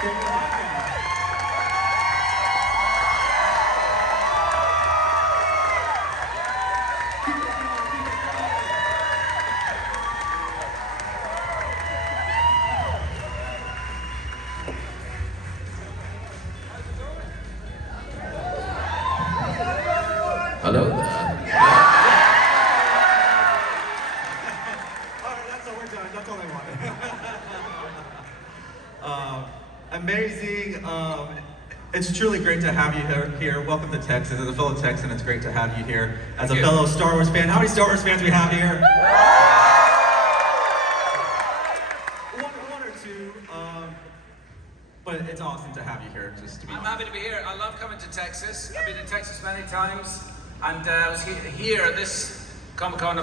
Hello there. Alright, that's all we're done. That's all I wanted. Amazing. It's truly great to have you here. Welcome to Texas. As a fellow Texan, it's great to have you here. As a fellow Star Wars fan, how many Star Wars fans we have here? One or two. But it's awesome to have you here, just to be I'm honest. happy to be here. I love coming to Texas. I've been in Texas many times, and I was here at this Comic-Con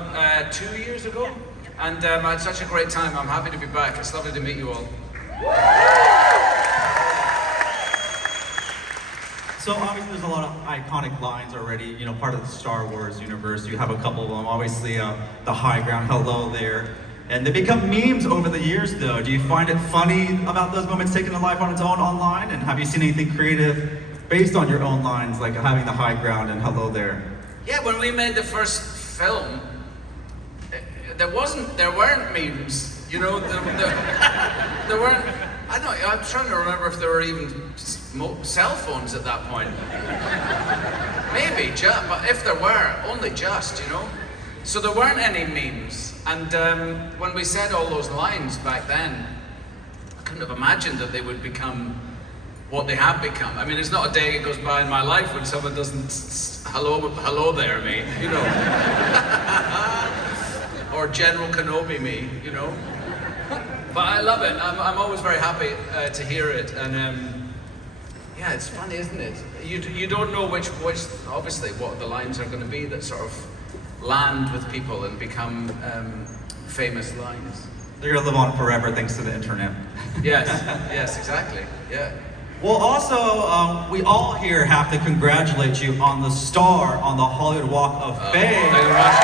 2 years ago, and I had such a great time. I'm happy to be back. It's lovely to meet you all. So obviously there's a lot of iconic lines already, you know, part of the Star Wars universe. You have a couple of them, obviously the high ground, hello there. And they become memes over the years though. Do you find it funny about those moments taking a life on its own online? And have you seen anything creative based on your own lines, like having the high ground and hello there? Yeah, when we made the first film, there weren't memes, you know, there weren't, I don't know, I'm trying to remember if there were even cell phones at that point. Maybe, but if there were, only just, you know. So there weren't any memes. And when we said all those lines back then, I couldn't have imagined that they would become what they have become. I mean, it's not a day that goes by in my life when someone doesn't hello there me, you know. Or General Kenobi me, you know. But I love it. I'm always very happy to hear it. And yeah, it's funny, isn't it? You don't know which obviously what the lines are going to be that sort of land with people and become famous lines. They're gonna live on forever thanks to the internet. Yes, exactly, yeah. Well, also, we all here have to congratulate you on the star on the Hollywood Walk of Fame. Thank you very much.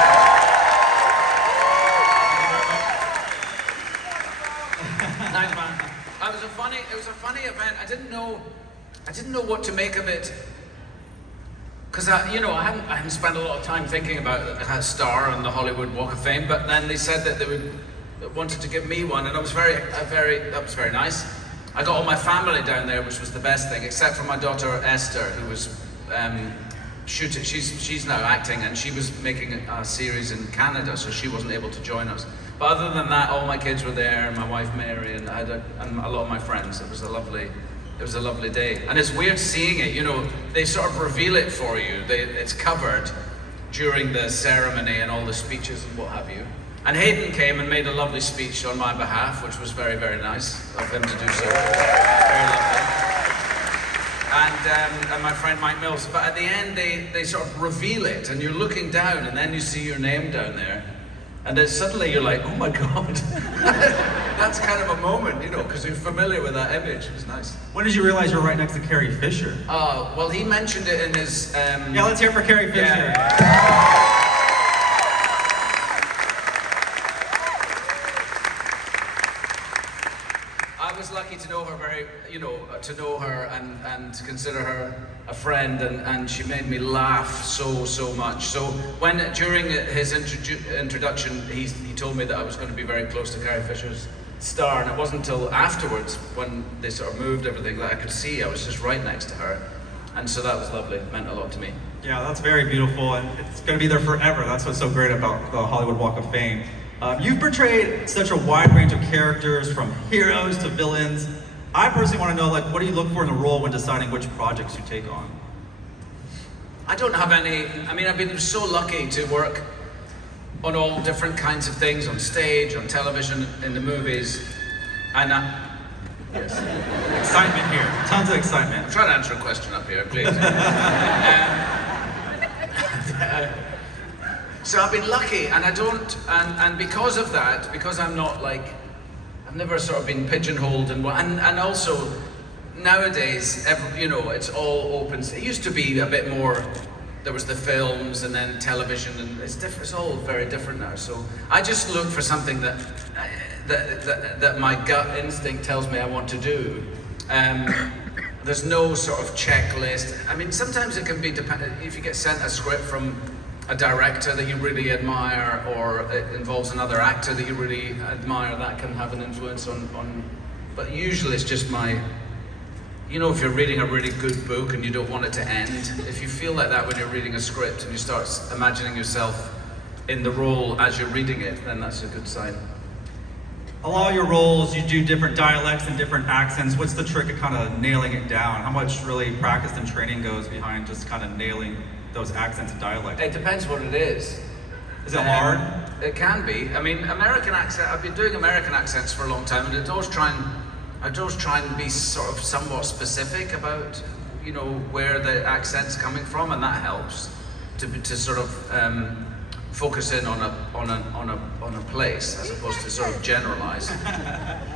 Nice, man. It was a funny event. I didn't know what to make of it. Because I hadn't spent a lot of time thinking about a star on the Hollywood Walk of Fame, but then they said that they wanted to give me one, and that was very nice. I got all my family down there, which was the best thing, except for my daughter Esther, who was shooting. She's now acting, and she was making a series in Canada, so she wasn't able to join us. But other than that, all my kids were there, and my wife Mary, and and a lot of my friends. It was a lovely day. And it's weird seeing it, you know, they sort of reveal it for you. It's covered during the ceremony and all the speeches and what have you. And Hayden came and made a lovely speech on my behalf, which was very, very nice of him to do so. Very lovely. And my friend Mike Mills. But at the end, they sort of reveal it, and you're looking down, and then you see your name down there. And then suddenly you're like, oh my God. That's kind of a moment, you know, because you're familiar with that image. It's nice. When did you realize you were right next to Carrie Fisher? Well, he mentioned it in his... Yeah, let's hear it for Carrie Fisher. Yeah. I was lucky to know her to know her and to consider her a friend, and she made me laugh so much. So during his introduction, he told me that I was going to be very close to Carrie Fisher's star, and it wasn't until afterwards when they sort of moved everything that I could see I was just right next to her, and so that was lovely. It meant a lot to me. Yeah, that's very beautiful, and it's going to be there forever. That's what's so great about the Hollywood Walk of Fame. You've portrayed such a wide range of characters, from heroes to villains. I personally want to know, like, what do you look for in a role when deciding which projects you take on? I don't have any. I mean, I've been so lucky to work on all different kinds of things, on stage, on television, in the movies, and yes. Excitement here. Tons of excitement. I'm trying to answer a question up here, please. So I've been lucky, and and because of that, because I'm not like, I've never sort of been pigeonholed, and also nowadays, it's all open. It used to be a bit more. There was the films and then television, and it's different. It's all very different now. So I just look for something that my gut instinct tells me I want to do, There's no sort of checklist. I mean, sometimes it can be dependent if you get sent a script from a director that you really admire, or it involves another actor that you really admire, that can have an influence on. But usually it's just you know, if you're reading a really good book and you don't want it to end, if you feel like that when you're reading a script and you start imagining yourself in the role as you're reading it, then that's a good sign. A lot of your roles, you do different dialects and different accents. What's the trick of kind of nailing it down? How much really practice and training goes behind just kind of nailing those accents and dialects? It depends what it is. Is it hard? It can be. I mean, American accent, I've been doing American accents for a long time, and I'd always try and be sort of somewhat specific about, you know, where the accent's coming from, and that helps to sort of focus in on a place as opposed to sort of generalize.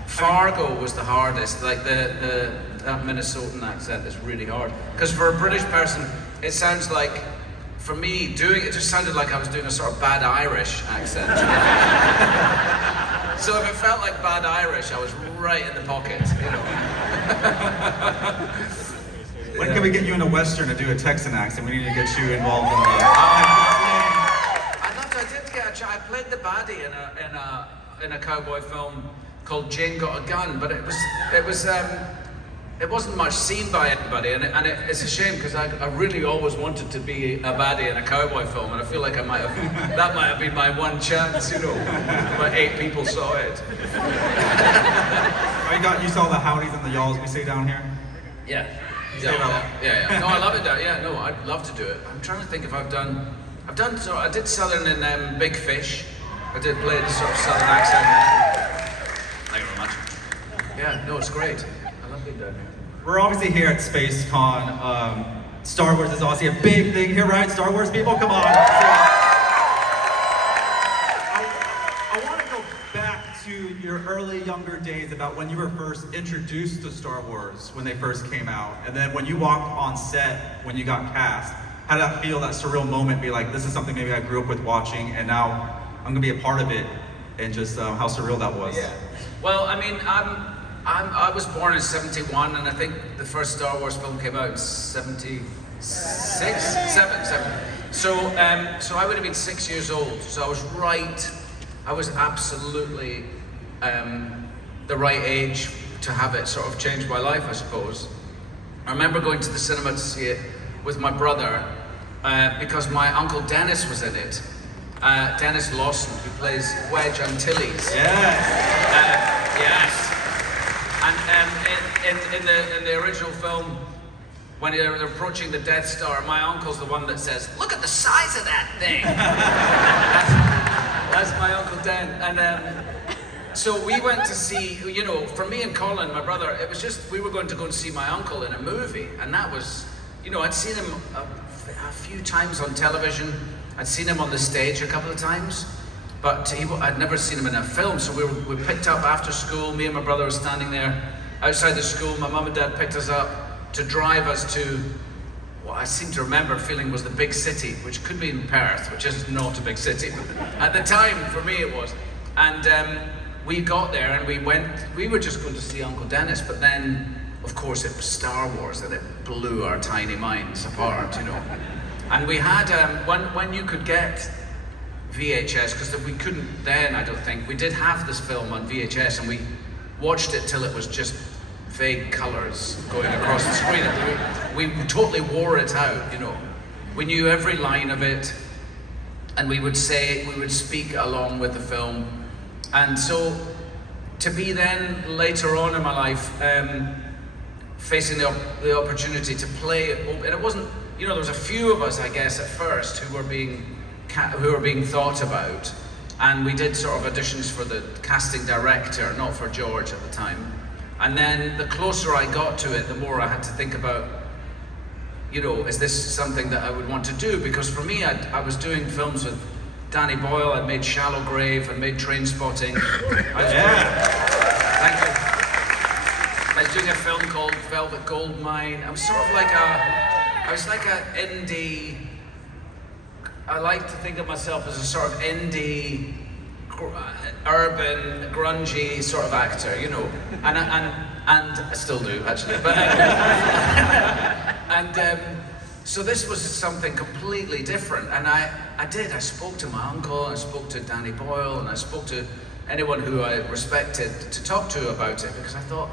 Fargo was the hardest. Like that Minnesotan accent is really hard, because for a British person, it sounds like, for me, it just sounded like I was doing a sort of bad Irish accent. So if it felt like bad Irish, I was right in the pocket, you know. When can we get you in a Western to do a Texan accent? We need to get you involved in I played the baddie in a cowboy film called Jane Got a Gun, but it wasn't much seen by anybody, and it's a shame, because I really always wanted to be a baddie in a cowboy film, and I feel like that might have been my one chance, you know. But 8 people saw it. You saw the howdies and the y'alls we say down here? Yeah. Yeah. No, I love it. Yeah, no, I'd love to do it. I'm trying to think if I did Southern in Big Fish. I did play the sort of Southern accent. Thank you very much. Yeah, no, it's great. I love being down here. We're obviously here at SpaceCon. Star Wars is obviously a big thing here, right? Star Wars people, come on. I want to go back to your early, younger days, about when you were first introduced to Star Wars, when they first came out, and then when you walked on set, when you got cast. How did that feel, that surreal moment, be like, this is something maybe I grew up with watching, and now I'm gonna be a part of it, and just how surreal that was? Yeah. Well, I mean, I was born in '71, and I think the first Star Wars film came out in '76, seven. So I would have been 6 years old. So I was right. I was absolutely the right age to have it sort of change my life, I suppose. I remember going to the cinema to see it with my brother, because my uncle Dennis was in it. Dennis Lawson, who plays Wedge Antilles. Yes. And in the original film, when they're approaching the Death Star, my uncle's the one that says, "Look at the size of that thing." that's my Uncle Den. And so we went to see, you know, for me and Colin, my brother, it was just, we were going to go and see my uncle in a movie, and that was, you know, I'd seen him a few times on television. I'd seen him on the stage a couple of times, but I'd never seen him in a film. So we picked up after school. Me and my brother were standing there outside the school. My mum and dad picked us up to drive us to what I seem to remember feeling was the big city, which could be in Perth, which is not a big city, but at the time, for me, it was. And we got there and we were just going to see Uncle Dennis, but then, of course, it was Star Wars, and it blew our tiny minds apart, you know. And we had, when you could get VHS, because we couldn't then, I don't think, we did have this film on VHS, and we watched it till it was just vague colours going across the screen. We totally wore it out, you know. We knew every line of it, and we would speak along with the film. And so, to be then, later on in my life, facing the opportunity to play, and it wasn't, you know, there was a few of us, I guess, at first who were being thought about, and we did sort of auditions for the casting director, not for George at the time. And then the closer I got to it, the more I had to think about, you know, is this something that I would want to do? Because for me, I was doing films with Danny Boyle. I'd made Shallow Grave, I'd made Trainspotting. Thank you. I was doing a film called Velvet Goldmine. I was sort of like a indie. I like to think of myself as a sort of indie urban, grungy sort of actor, you know, and I still do actually, but so this was something completely different, and I spoke to my uncle, I spoke to Danny Boyle, and I spoke to anyone who I respected to talk to about it, because I thought,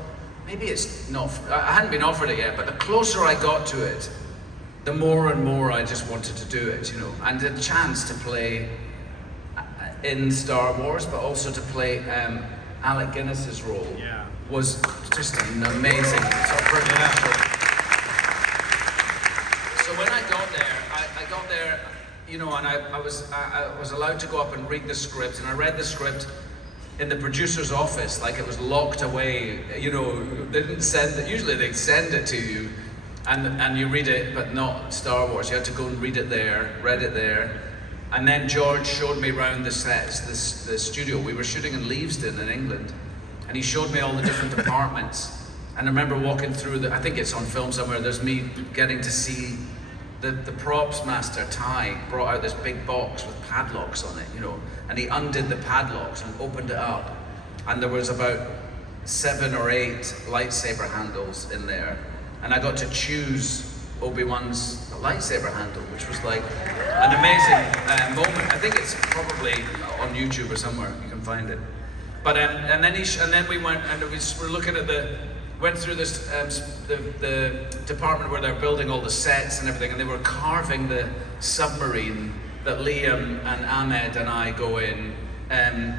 maybe it's not, I hadn't been offered it yet, but the closer I got to it, the more and more I just wanted to do it, you know, and the chance to play in Star Wars, but also to play Alec Guinness's role was just an amazing sort of privilege. So when I got there, you know, and I was allowed to go up and read the script, and I read the script in the producer's office, like it was locked away, you know, they didn't send it, usually they'd send it to you, and you read it, but not Star Wars, you had to go and read it there, read it there, and then George showed me around the sets, the studio. We were shooting in Leavesden in England, and he showed me all the different departments, and I remember walking through I think it's on film somewhere, there's me getting to see the props master, Ty, brought out this big box with padlocks on it, you know, and he undid the padlocks and opened it up, and there was about 7 or 8 lightsaber handles in there, and I got to choose Obi-Wan's lightsaber handle, which was like an amazing moment. I think it's probably on YouTube or somewhere, you can find it. But and then we went and we were looking at went through this the department where they're building all the sets and everything, and they were carving the submarine that Liam and Ahmed and I go in, and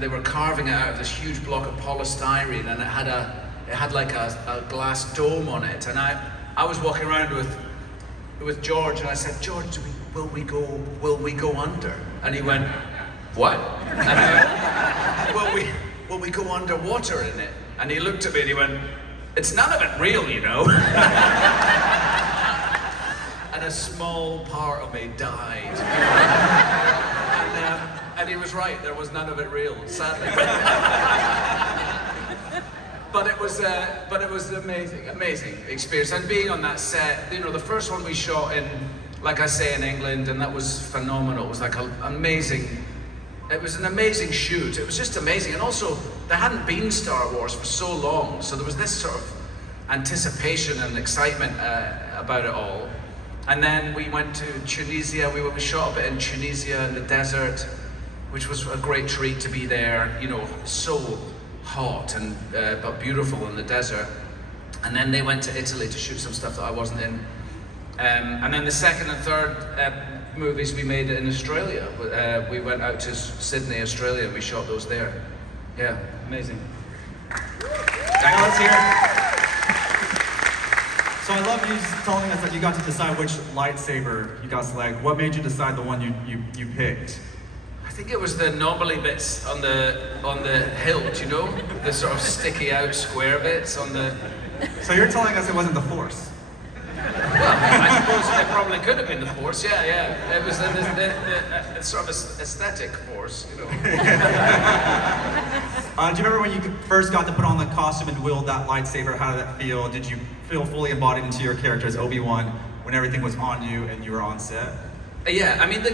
they were carving it out of this huge block of polystyrene, and it had like a glass dome on it, and I was walking around with George, and I said, George, will we go under? And he went, what? And I went, will we go underwater in it? And he looked at me and he went, it's none of it real, you know. And a small part of me died. And he was right, there was none of it real, sadly. But it was an amazing experience. And being on that set, you know, the first one we shot in, like I say, in England, and that was phenomenal. It was like it was an amazing shoot. It was just amazing. And also, there hadn't been Star Wars for so long, so there was this sort of anticipation and excitement about it all. And then we went to Tunisia. We shot a bit in Tunisia in the desert, which was a great treat to be there. You know, so hot and but beautiful in the desert. And then they went to Italy to shoot some stuff that I wasn't in. And then the second and third movies we made in Australia. We went out to Sydney, Australia, and we shot those there. Yeah, amazing. Now let's hear it. So I love you telling us that you got to decide which lightsaber you got to select. What made you decide the one you picked? I think it was the knobbly bits on the hilt, you know? The sort of sticky out square bits on the... So you're telling us it wasn't the Force? Well, I suppose it probably could have been the Force, yeah. It was the sort of aesthetic Force, you know. Do you remember when you first got to put on the costume and wield that lightsaber? How did that feel? Did you feel fully embodied into your character as Obi-Wan when everything was on you and you were on set? Yeah, I mean, the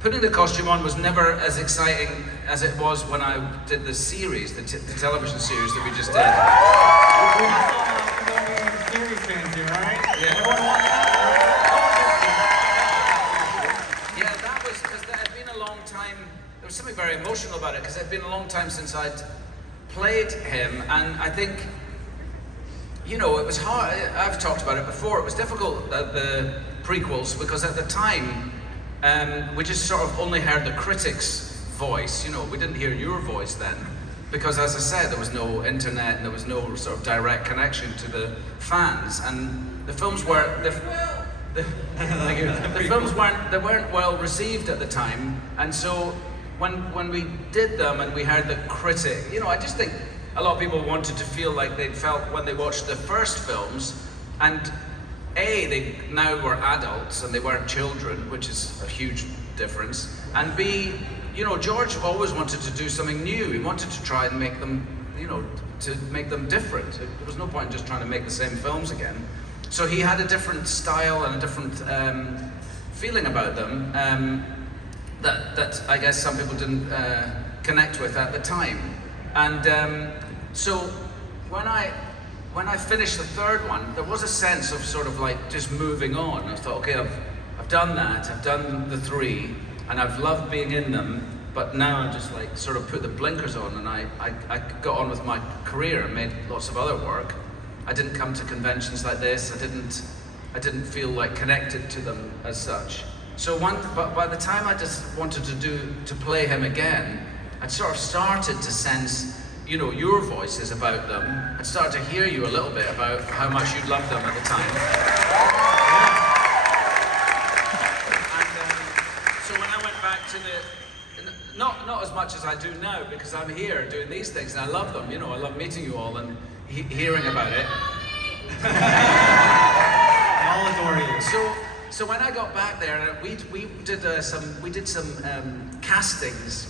putting the costume on was never as exciting as it was when I did the series, the television series that we just did. Series fans here, right? Yeah. Yeah, that was because there had been a long time. There was something very emotional about it because it had been a long time since I'd played him, and I think, you know, it was hard. I've talked about it before. It was difficult at the prequels because at the time we just sort of only heard the critics' voice. You know, we didn't hear your voice then. Because, as I said, there was no internet and there was no sort of direct connection to the fans, and the films weren't the films weren't well received at the time, and so when we did them and we heard the critic, you know, I just think a lot of people wanted to feel like they'd felt when they watched the first films, and A, they now were adults and they weren't children, which is a huge difference, and B, you know, George always wanted to do something new. He wanted to try and make them, you know, to make them different. There was no point in just trying to make the same films again. So he had a different style and a different feeling about them. that I guess some people didn't connect with at the time. And so when I finished the third one, there was a sense of sort of like just moving on. I thought, okay, I've done that, I've done the 3, and I've loved being in them, but now I just like sort of put the blinkers on, and I got on with my career and made lots of other work. I didn't come to conventions like this. I didn't feel like connected to them as such. So but by the time I just wanted to play him again, I'd sort of started to sense, you know, your voices about them. I'd started to hear you a little bit about how much you loved them at the time. And so when I went back to not as much as I do now, because I'm here doing these things and I love them, you know, I love meeting you all and hearing about it. All adore you. So when I got back there, we did some castings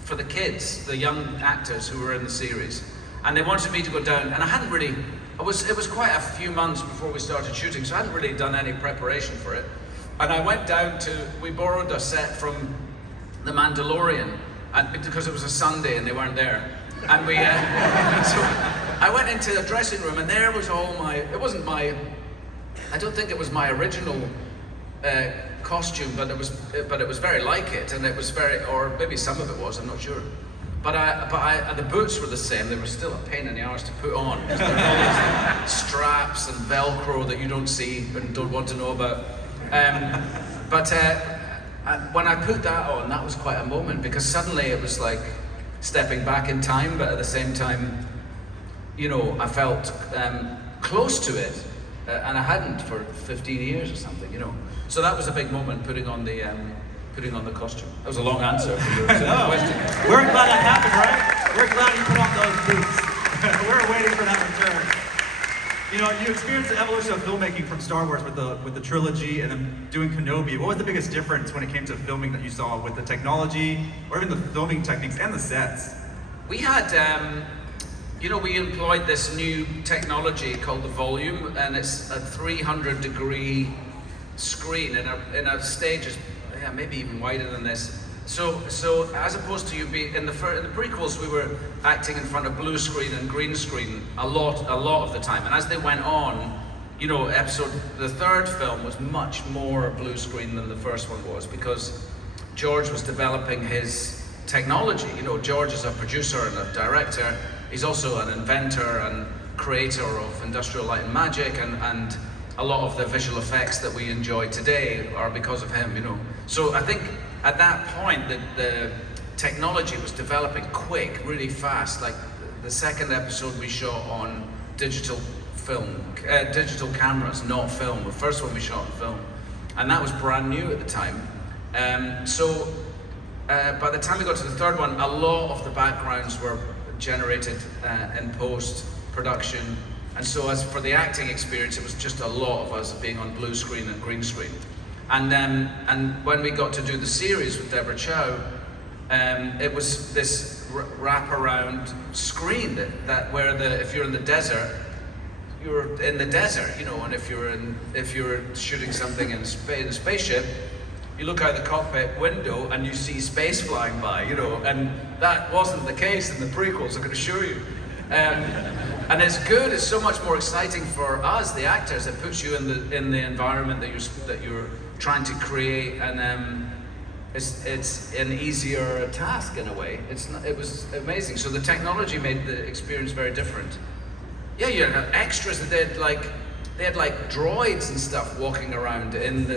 for the kids, the young actors who were in the series, and they wanted me to go down, and I hadn't really. It was quite a few months before we started shooting, so I hadn't really done any preparation for it. And I went down we borrowed a set from The Mandalorian, and because it was a Sunday and they weren't there, and we. So I went into the dressing room, and there was all my. It wasn't my. I don't think it was my original costume, but it was very like it, and it was very, or maybe some of it was, I'm not sure. But the boots were the same. They were still a pain in the arse to put on. There were all these straps and Velcro that you don't see and don't want to know about. But when I put that on, that was quite a moment, because suddenly it was like stepping back in time, but at the same time, you know, I felt close to it. And I hadn't for 15 years or something, you know. So that was a big moment, putting on the costume. That was a long answer for your simple question. We're glad that happened, right? We're glad you put on those boots. We're waiting for that return. You know, you experienced the evolution of filmmaking from Star Wars with the trilogy and then doing Kenobi. What was the biggest difference when it came to filming that you saw with the technology, or even the filming techniques and the sets? We had. You know, we employed this new technology called the volume, and it's a 300-degree screen in a stage, maybe even wider than this. So as opposed to you being in the prequels, we were acting in front of blue screen and green screen a lot of the time. And as they went on, you know, the third film was much more blue screen than the first one was, because George was developing his technology. You know, George is a producer and a director. He's also an inventor and creator of Industrial Light and Magic, and a lot of the visual effects that we enjoy today are because of him, you know. So I think at that point the technology was developing quick, really fast. Like the second episode we shot on digital cameras, not film. The first one we shot on film, and that was brand new at the time. By the time we got to the third one, a lot of the backgrounds were generated in post-production, and so as for the acting experience, it was just a lot of us being on blue screen and green screen. And when we got to do the series with Deborah Chow, it was this wrap-around screen that where if you're in the desert, you're in the desert, you know, and if you're shooting something in a spaceship, you look out the cockpit window and you see space flying by, you know, and that wasn't the case in the prequels, I can assure you. And it's good. It's so much more exciting for us, the actors. It puts you in the environment that you're trying to create, and it's an easier task in a way. It was amazing. So the technology made the experience very different. Yeah, you had extras that they had like droids and stuff walking around in the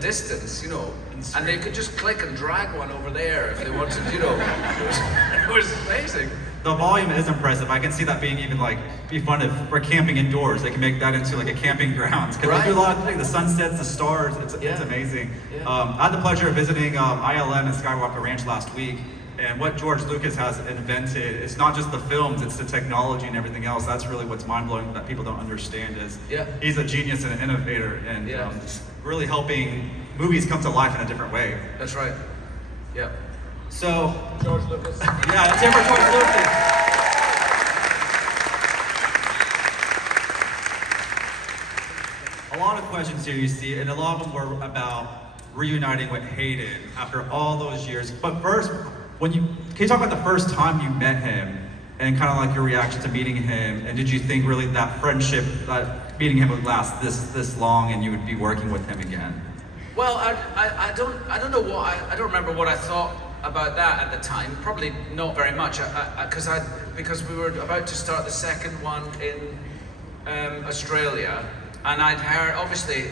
distance, you know, and they could just click and drag one over there if they wanted, you know. It was amazing. The volume is impressive. I can see that being even be fun if we're camping indoors. They can make that into like a camping grounds, because they do a lot of things, the sunsets, the stars. It's amazing. Yeah. I had the pleasure of visiting ILM and Skywalker Ranch last week. And what George Lucas has invented, it's not just the films, it's the technology and everything else. That's really what's mind-blowing that people don't understand is he's a genius and an innovator, and really helping movies come to life in a different way. That's right. Yeah. So, George Lucas. Yeah, let's hear for George Lucas. A lot of questions here you see, and a lot of them were about reuniting with Hayden after all those years. But first, can you talk about the first time you met him and kind of like your reaction to meeting him? And did you think really that friendship, that meeting him would last this long and you would be working with him again? Well, I don't know what I don't remember what I thought about that at the time. Probably not very much, because we were about to start the second one in Australia, and I'd heard, obviously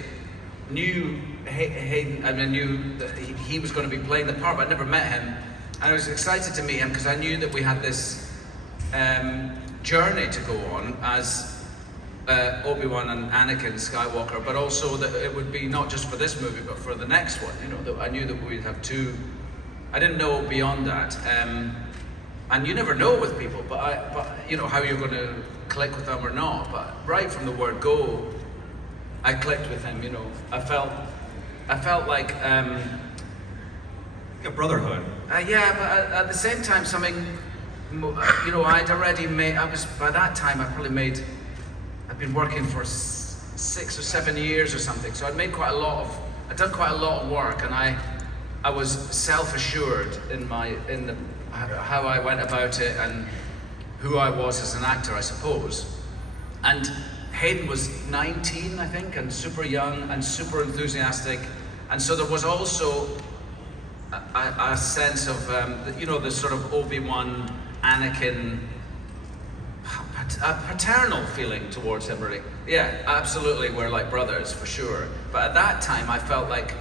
knew Hayden, and I knew that he was going to be playing the part, but I'd never met him, and I was excited to meet him because I knew that we had this journey to go on as Obi-Wan and Anakin Skywalker, but also that it would be not just for this movie, but for the next one. You know, that I knew that we'd have two. I didn't know beyond that, and you never know with people. But you know how you're going to click with them or not. But right from the word go, I clicked with him. You know, I felt like a brotherhood. Yeah, but at the same time, something. You know, I'd already made. By that time, I'd been working for 6 or 7 years or something, so I'd done quite a lot of work, and I was self-assured in how I went about it and who I was as an actor, I suppose. And Hayden was 19, I think, and super young and super enthusiastic, and so there was also a sense of you know, the sort of Obi-Wan, Anakin, a paternal feeling towards him, really. Yeah, absolutely, we're like brothers, for sure. But at that time, I felt like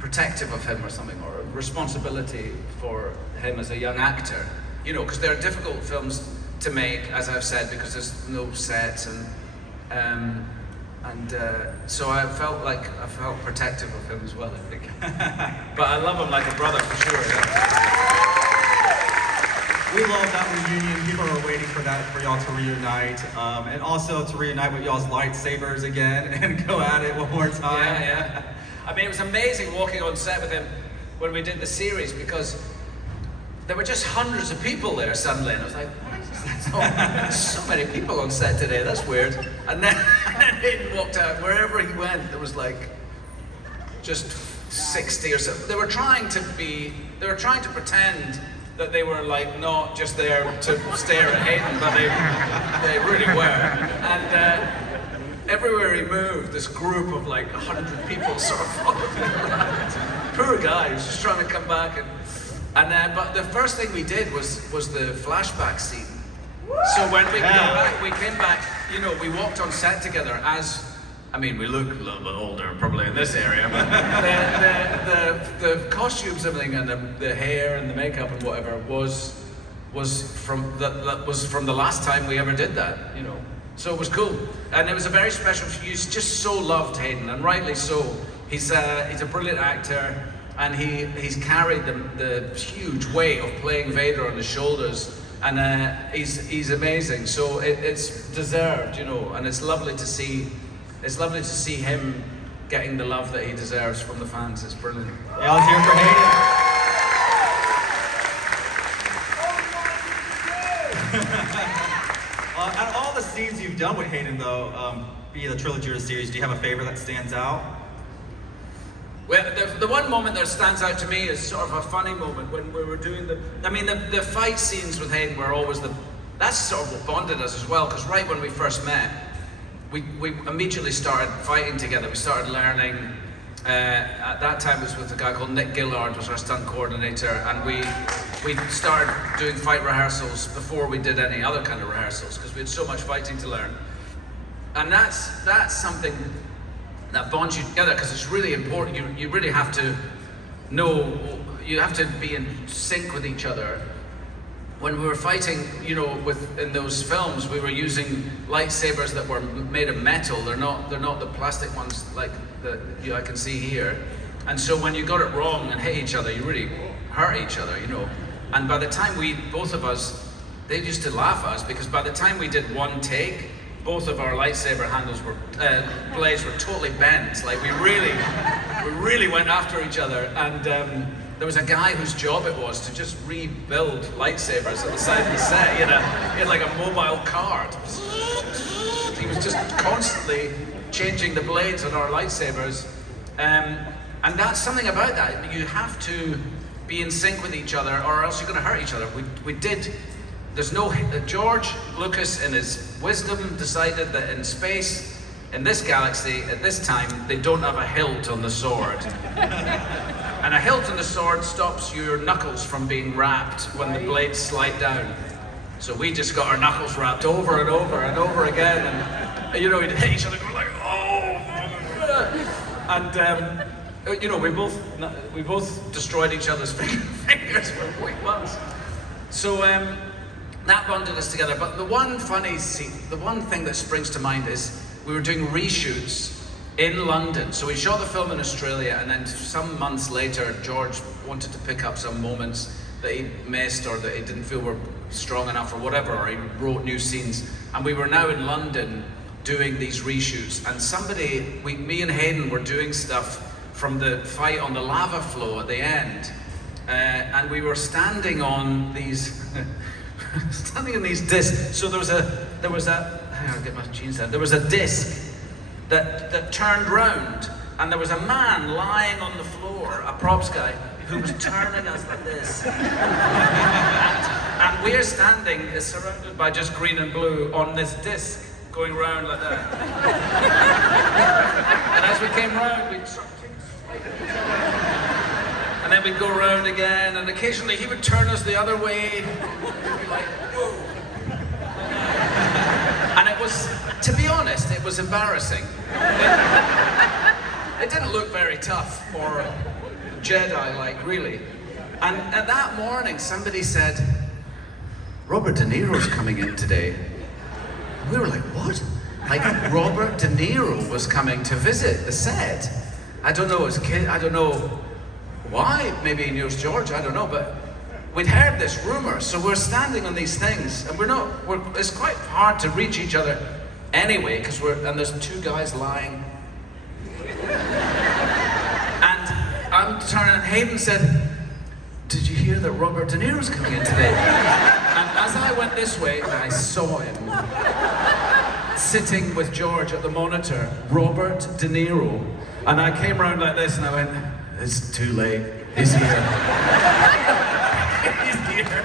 protective of him or something, or a responsibility for him as a young actor. You know, because they're difficult films to make, as I've said, because there's no sets, and so I felt protective of him as well, I think. But I love him like a brother, for sure. Yeah. We love that reunion. People are waiting for y'all to reunite, and also to reunite with y'all's lightsabers again and go at it one more time. Yeah. I mean, it was amazing walking on set with him when we did the series, because there were just hundreds of people there suddenly, and I was like, why is that? There's so many people on set today. That's weird. And then Hayden walked out. Wherever he went, there was like just 60 or so. They were trying to pretend that they were like not just there to stare at Hayden, but they really were. And everywhere he moved, this group of like 100 people sort of followed him around. Poor guy, he was just trying to come back, but the first thing we did was the flashback scene. So when we came back, you know, we walked on set together we look a little bit older probably in this area, but the costumes, everything, and the hair and the makeup and whatever was from the last time we ever did that, you know. So it was cool, and it was a very special. You just so loved Hayden, and rightly so. He's a brilliant actor, and he's carried the huge weight of playing Vader on his shoulders, and he's amazing. So it's deserved, you know, and it's lovely to see. It's lovely to see him getting the love that he deserves from the fans. It's brilliant. Yeah, let's hear it for Hayden. Out of all the scenes you've done with Hayden, though, be it the trilogy or the series, do you have a favorite that stands out? Well, the one moment that stands out to me is sort of a funny moment when we were doing the fight scenes with Hayden were always that's sort of what bonded us as well, because right when we first met, we immediately started fighting together. We started learning. At that time, it was with a guy called Nick Gillard, was our stunt coordinator, and we started doing fight rehearsals before we did any other kind of rehearsals, because we had so much fighting to learn. And that's something that bonds you together, because it's really important. You really have to know. You have to be in sync with each other. When we were fighting, you know, in those films, we were using lightsabers that were made of metal. They're not the plastic ones like I can see here. And so when you got it wrong and hit each other, you really hurt each other, you know. And by the time both of us, they used to laugh at us, because by the time we did one take, both of our lightsaber handles blades were totally bent. Like we really went after each other. And there was a guy whose job it was to just rebuild lightsabers at the side of the set. He had like a mobile car. He was just constantly changing the blades on our lightsabers. And that's something about that. You have to be in sync with each other, or else you're going to hurt each other. We did. There's no. George Lucas, in his wisdom, decided that in space, in this galaxy, at this time, they don't have a hilt on the sword. And a hilt on the sword stops your knuckles from being wrapped when the blades slide down. So we just got our knuckles wrapped over and over and over again, and you know, we'd hit each other, going like, oh, and you know, we both destroyed each other's fingers for weak months. So that bonded us together. But the one funny scene, the one thing that springs to mind is we were doing reshoots in London. So we shot the film in Australia, and then some months later, George wanted to pick up some moments that he missed or that he didn't feel were strong enough or whatever, or he wrote new scenes. And we were now in London doing these reshoots, and me and Hayden were doing stuff from the fight on the lava flow at the end, and we were standing on these standing on these discs. So there was a hang on, get my jeans down. There was a disc that turned round, and there was a man lying on the floor, a props guy, who was turning us like this. And we're standing surrounded by just green and blue on this disc going round like that. And as we came round, we'd sort of and then we'd go round again, and occasionally he would turn us the other way. We'd be like, whoa. And it was, to be honest, it was embarrassing. It didn't look very tough or Jedi-like, really. And that morning, somebody said, Robert De Niro's coming in today. And we were like, what? Like, Robert De Niro was coming to visit the set. I don't know his kid, I don't know why, maybe he knows George, I don't know, but we'd heard this rumor, so we're standing on these things, and it's quite hard to reach each other anyway, because and there's two guys lying. And I'm turning, and Hayden said, did you hear that Robert De Niro's coming in today? And as I went this way, I saw him sitting with George at the monitor, Robert De Niro. And I came around like this and I went, it's too late, he's here. He's here.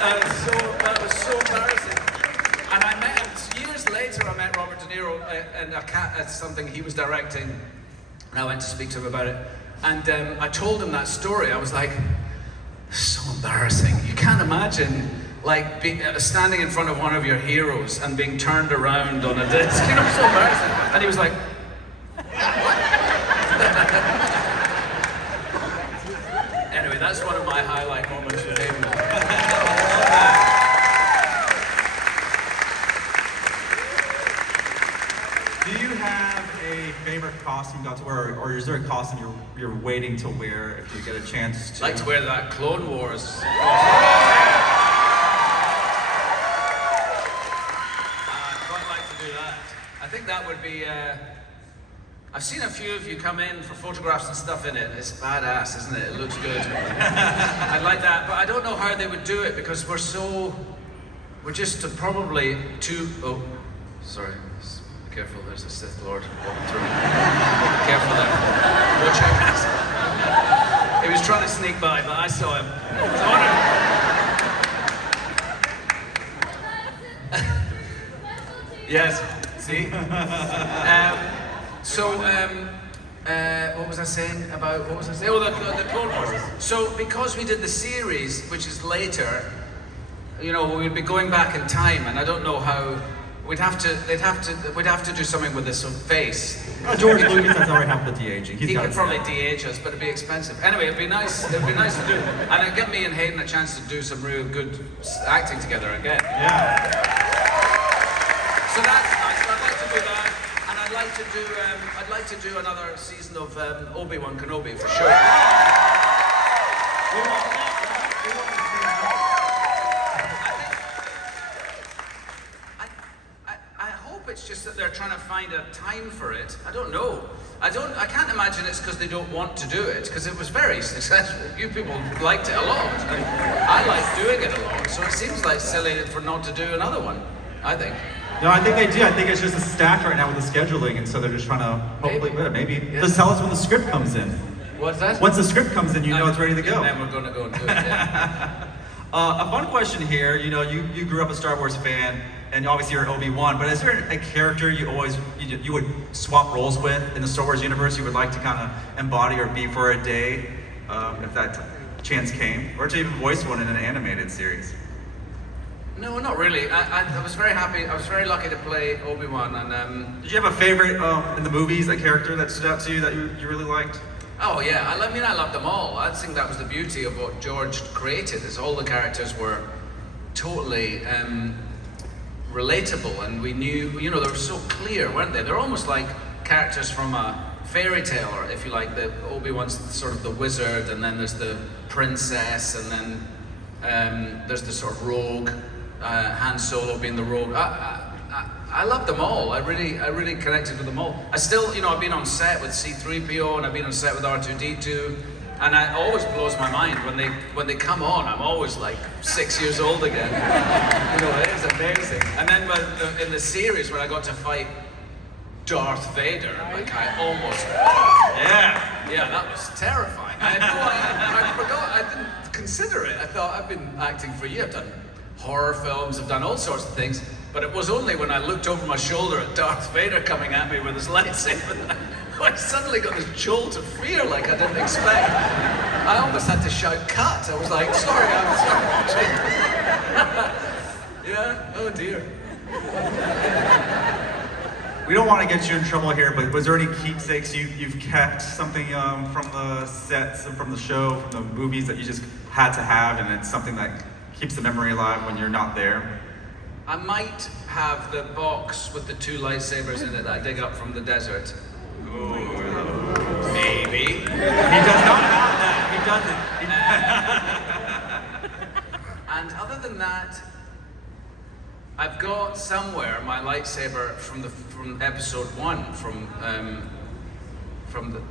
That was so embarrassing. And I met him, years later I met Robert De Niro at something he was directing. And I went to speak to him about it. And I told him that story. I was like, so embarrassing. You can't imagine like standing in front of one of your heroes and being turned around on a disc. You know, so embarrassing. And he was like, anyway, that's one of my highlight moments with him. Do you have a favorite costume you got to wear, or is there a costume you're waiting to wear if you get a chance to? I'd like to wear that Clone Wars. I'd quite like to do that. I think that would be. I've seen a few of you come in for photographs and stuff in it. It's badass, isn't it? It looks good. I'd like that, but I don't know how they would do it because we're just probably too. Oh, sorry. Be careful, there's a Sith Lord walking through. Careful there. Watch out. He was trying to sneak by, but I saw him. Yes, see? What was I saying about, Oh, the Clone Wars. So, because we did the series, which is later, you know, we'd be going back in time, and I don't know how, we'd have to do something with this face. Oh, George Lucas has already helped with de-aging. He could probably de-age us, but it'd be expensive. Anyway, it'd be nice to do, and it'd give me and Hayden a chance to do some real good acting together again. Yeah. So that's nice, I'd like to do that, and I'd like to do another season of Obi-Wan Kenobi for sure. I hope it's just that they're trying to find a time for it. I don't know. I can't imagine it's because they don't want to do it, because it was very successful. You people liked it a lot. I like doing it a lot, so it seems like silly for not to do another one, I think. No, I think they do. I think it's just a stack right now with the scheduling, and so they're just trying to hopefully maybe Yeah. just tell us when the script comes in. What's that? Once the script comes in, you know it's ready to go. And then we're going to go and do it. Yeah. A fun question here. You know, you grew up a Star Wars fan, and obviously you're Obi-Wan. But is there a character you would swap roles with in the Star Wars universe? You would like to kind of embody or be for a day, if that chance came, or to even voice one in an animated series? No, not really. I was very happy. I was very lucky to play Obi-Wan, and Did you have a favorite in the movies, a character that stood out to you that you really liked? oh yeah, I mean I loved them all. I think that was the beauty of what George created, is all the characters were totally relatable, and we knew, you know, they were so clear, weren't they? They're almost like characters from a fairy tale, or if you like, the Obi-Wan's sort of the wizard, and then there's the princess, and then there's the sort of rogue, Han Solo being the rogue. I love them all. I really connected with them all. I still, you know, I've been on set with C-3PO, and I've been on set with R2-D2, and it always blows my mind when they come on. I'm always like 6 years old again. You know, it is amazing. And then in the series when I got to fight Darth Vader, like I almost, yeah, that was terrifying. I forgot. I didn't consider it. I thought, I've been acting for years. I've done horror films, I've done all sorts of things, but it was only when I looked over my shoulder at Darth Vader coming at me with his lightsaber that I suddenly got this jolt of fear like I didn't expect. I almost had to shout cut. I was like, sorry, I'm sorry. Yeah, oh dear. We don't want to get you in trouble here, but was there any keepsakes you've kept, something from the sets and from the show, from the movies that you just had to have, and it's something that keeps the memory alive when you're not there? I might have the box with the 2 lightsabers in it that I dig up from the desert. Ooh. Maybe. He does not have that. He doesn't. And other than that, I've got somewhere my lightsaber from episode 1, from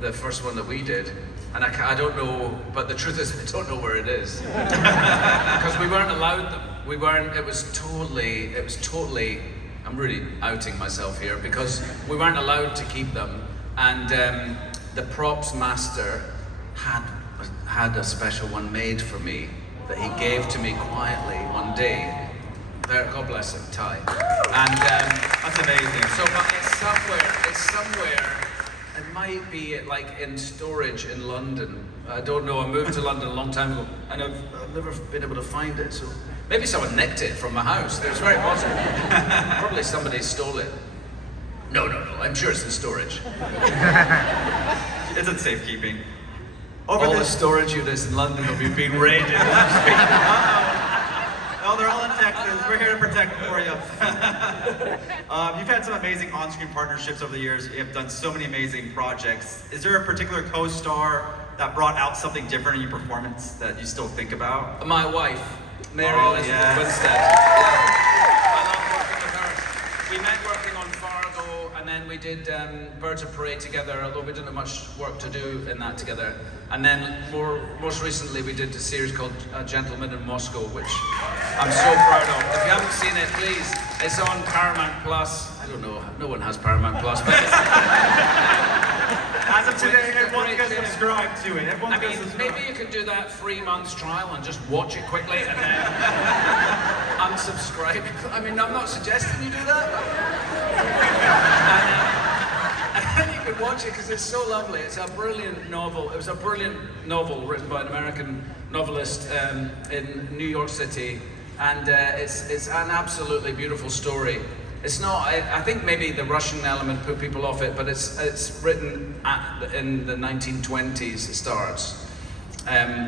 the first one that we did, and I don't know. But the truth is, I don't know where it is because we weren't allowed them. We weren't. It was totally. I'm really outing myself here because we weren't allowed to keep them, and the props master had a special one made for me that he gave to me quietly one day. God bless him, Ty. And That's amazing. so, but it's somewhere. It might be like in storage in London. I don't know. I moved to London a long time ago, and I've never been able to find it. So maybe someone nicked it from my house. It's very possible. Probably somebody stole it. No. I'm sure it's in storage. It's in safekeeping. All the storage units in London will be being raided. Oh, they're all in Texas. We're here to protect them for you. You've had some amazing on-screen partnerships over the years. You have done so many amazing projects. Is there a particular co-star that brought out something different in your performance that you still think about? My wife, Mary Oh, Elizabeth yes. Winstead. Yeah. I love working with her. We met working on Fargo, and then we did Birds of Prey together, although we didn't have much work to do in that together. And then most recently we did a series called Gentleman in Moscow, which I'm so proud of. If you haven't seen it, please, it's on Paramount Plus. I don't know, no one has Paramount Plus, but it's, As of today, everyone's going to subscribe to it. I mean, maybe you can do that 3 months trial and just watch it quickly and then unsubscribe. I mean, I'm not suggesting you do that. And you can watch it because it's so lovely. It's a brilliant novel. It was a brilliant novel written by an American novelist in New York City, and it's an absolutely beautiful story. It's not. I think maybe the Russian element put people off it, but it's written in the 1920s. It starts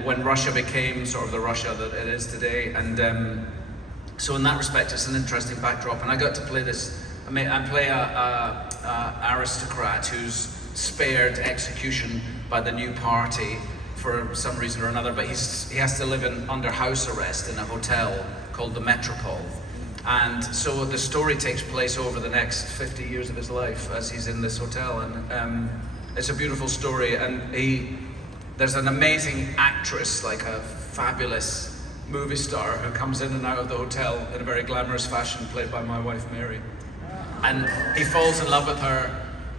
when Russia became sort of the Russia that it is today, and so in that respect, it's an interesting backdrop. And I got to play this. I play a aristocrat who's spared execution by the new party for some reason or another, but he has to live under house arrest in a hotel called the Metropole. And so the story takes place over the next 50 years of his life as he's in this hotel, and it's a beautiful story. And there's an amazing actress, like a fabulous movie star, who comes in and out of the hotel in a very glamorous fashion, played by my wife Mary. and he falls in love with her,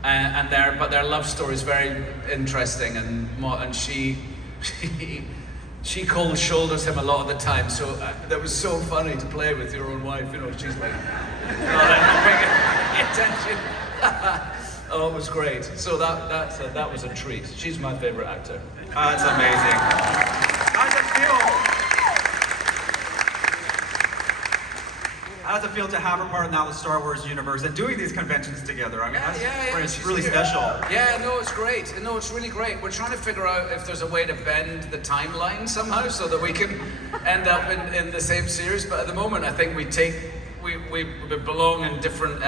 and their love story is very interesting, and she cold shoulders him a lot of the time. So that was so funny to play with your own wife. You know, she's like, not paying any attention. Oh, it was great. So that was a treat. She's my favorite actor. That's amazing. How does it feel to have her part of now the Star Wars universe and doing these conventions together? I mean, it's really special. Yeah, no, it's great. No, it's really great. We're trying to figure out if there's a way to bend the timeline somehow so that we can end up in the same series. But at the moment, I think we belong in different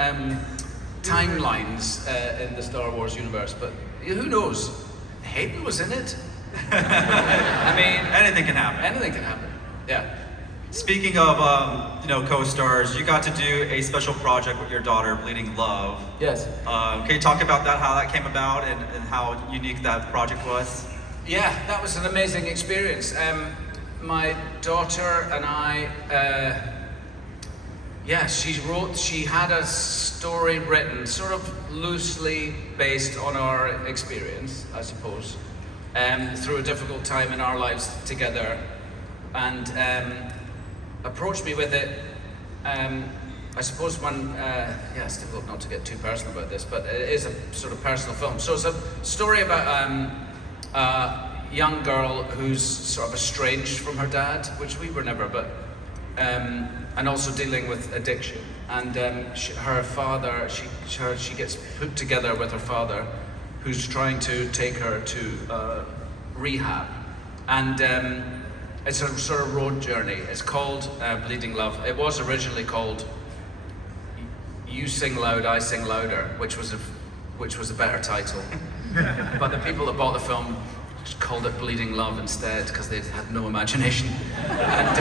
timelines in the Star Wars universe. But who knows? Hayden was in it. I mean, anything can happen. Anything can happen. Yeah. Speaking of, co-stars, you got to do a special project with your daughter, Bleeding Love. Yes. Can you talk about that, how that came about, and how unique that project was? Yeah, that was an amazing experience. My daughter and I, she had a story written, sort of loosely based on our experience, I suppose, through a difficult time in our lives together, and approached me with it. I suppose it's difficult not to get too personal about this, but it is a sort of personal film. So it's a story about a young girl who's sort of estranged from her dad, which we were never, but and also dealing with addiction. And her father, she gets put together with her father, who's trying to take her to rehab, and it's a sort of road journey. It's called Bleeding Love. It was originally called You Sing Loud, I Sing Louder, which was a better title. But the people that bought the film just called it Bleeding Love instead because they had no imagination and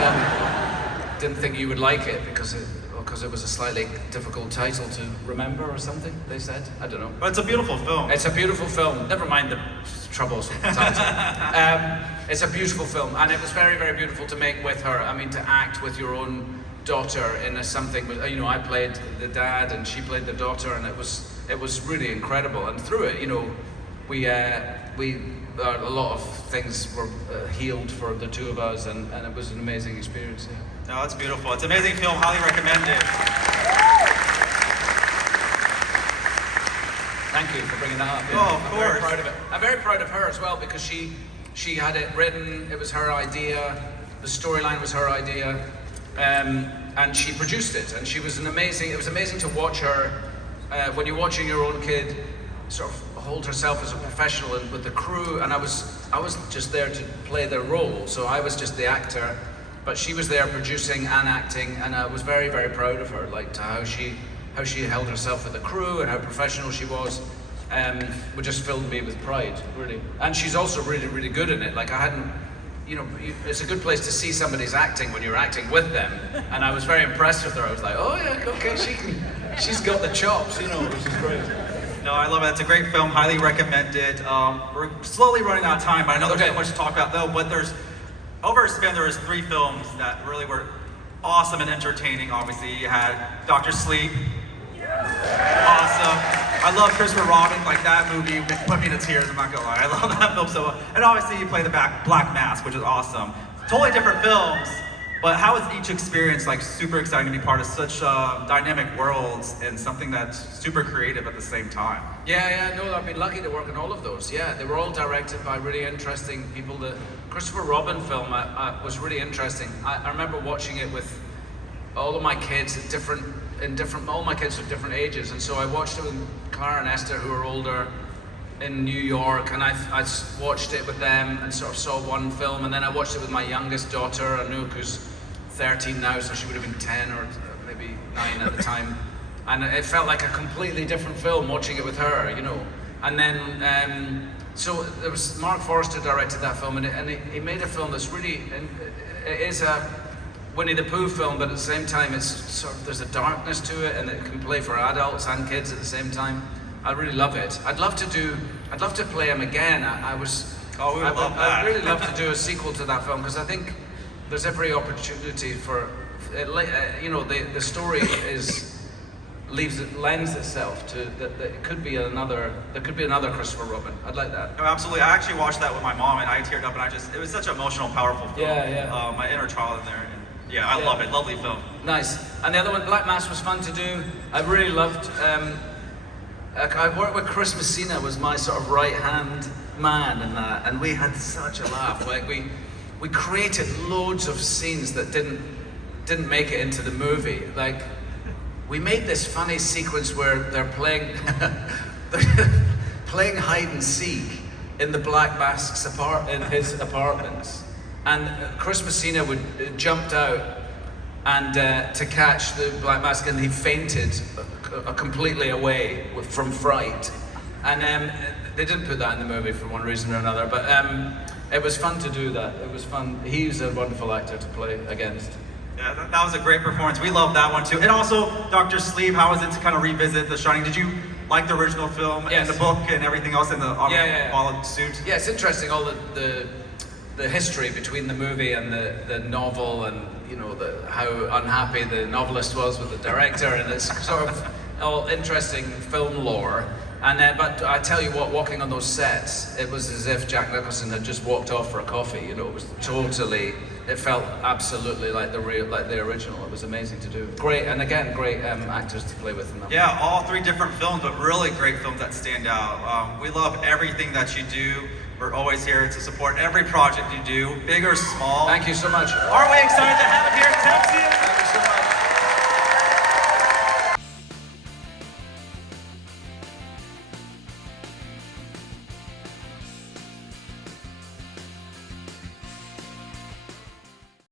didn't think you would like it because it was a slightly difficult title to remember or something, they said. I don't know. But it's a beautiful film. It's a beautiful film. Never mind the troubles with the title. It's a beautiful film, and it was very, very beautiful to make with her. I mean, to act with your own daughter in something. You know, I played the dad, and she played the daughter, and it was really incredible. And through it, you know, we a lot of things were healed for the two of us, and it was an amazing experience. Yeah. No, it's beautiful. It's an amazing film. Highly recommend it. Thank you for bringing that up. Yeah. Oh, of course. Very proud of it. I'm very proud of her as well because she had it written. It was her idea. The storyline was her idea, and she produced it. And she was It was amazing to watch her when you're watching your own kid sort of hold herself as a professional and with the crew. And I was just there to play the role, so I was just the actor. But she was there producing and acting, and I was very, very proud of her, like to how she held herself with the crew and how professional she was. It just filled me with pride, really. And she's also really, really good in it. Like I hadn't, you know, it's a good place to see somebody's acting when you're acting with them. And I was very impressed with her. I was like, oh yeah, okay, she's got the chops, you know, which is great. No, I love it. It's a great film. Highly recommended. We're slowly running out of time, but I know there's so much to talk about though. But over a span, there was 3 films that really were awesome and entertaining. Obviously, you had Dr. Sleep. Awesome. I love Christopher Robin. Like that movie put me to tears. I'm not gonna lie. I love that film so much. And obviously, you play the Black Mask, which is awesome. Totally different films. But how is each experience like super exciting to be part of such dynamic worlds and something that's super creative at the same time? Yeah, no, I've been lucky to work on all of those. Yeah, they were all directed by really interesting people. The Christopher Robin film was really interesting. I remember watching it with all of my kids all my kids are different ages, and so I watched it with Clara and Esther, who are older, in New York, and I watched it with them and sort of saw one film, and then I watched it with my youngest daughter, Anouk, who's 13 now, so she would have been 10 or maybe 9 at the time. And it felt like a completely different film watching it with her, you know. And then, so there was Mark Forrester directed that film, and he made a film that's really, it is a Winnie the Pooh film, but at the same time, it's sort of, there's a darkness to it, and it can play for adults and kids at the same time. I really love it. I'd love to play him again. I'd really love to do a sequel to that film because I think there's every opportunity for, you know, the story is lends itself to that it could be another. There could be another Christopher Robin. I'd like that. No, absolutely. I actually watched that with my mom, and I teared up, and it was such an emotional, powerful film. Yeah. My inner child in there, and I love it. Lovely film. Nice. And the other one, Black Mass, was fun to do. I really loved. I worked with Chris Messina, was my sort of right hand man in that, and we had such a laugh. Like we created loads of scenes that didn't make it into the movie. Like we made this funny sequence where they're playing playing hide and seek in the Black Mask's in his apartments, and Chris Messina jumped out and to catch the Black Mask, and he fainted completely away from fright. And they didn't put that in the movie for one reason or another, but it was fun to do that. It was fun. He's a wonderful actor to play against. Yeah, that was a great performance. We love that one too. And also, Dr. Sleeve, how was it to kind of revisit The Shining? Did you like the original film and the book and everything else in the followed suit? Yeah, it's interesting, all the history between the movie and the novel, and you know how unhappy the novelist was with the director, and it's sort of all interesting film lore. And but I tell you what, walking on those sets, it was as if Jack Nicholson had just walked off for a coffee. You know, it was totally. It felt absolutely like the original. It was amazing to do. Great, and again, great actors to play with in them. Yeah, all three different films, but really great films that stand out. We love everything that you do. We're always here to support every project you do, big or small. Thank you so much. Aren't we excited to have it here in Texas?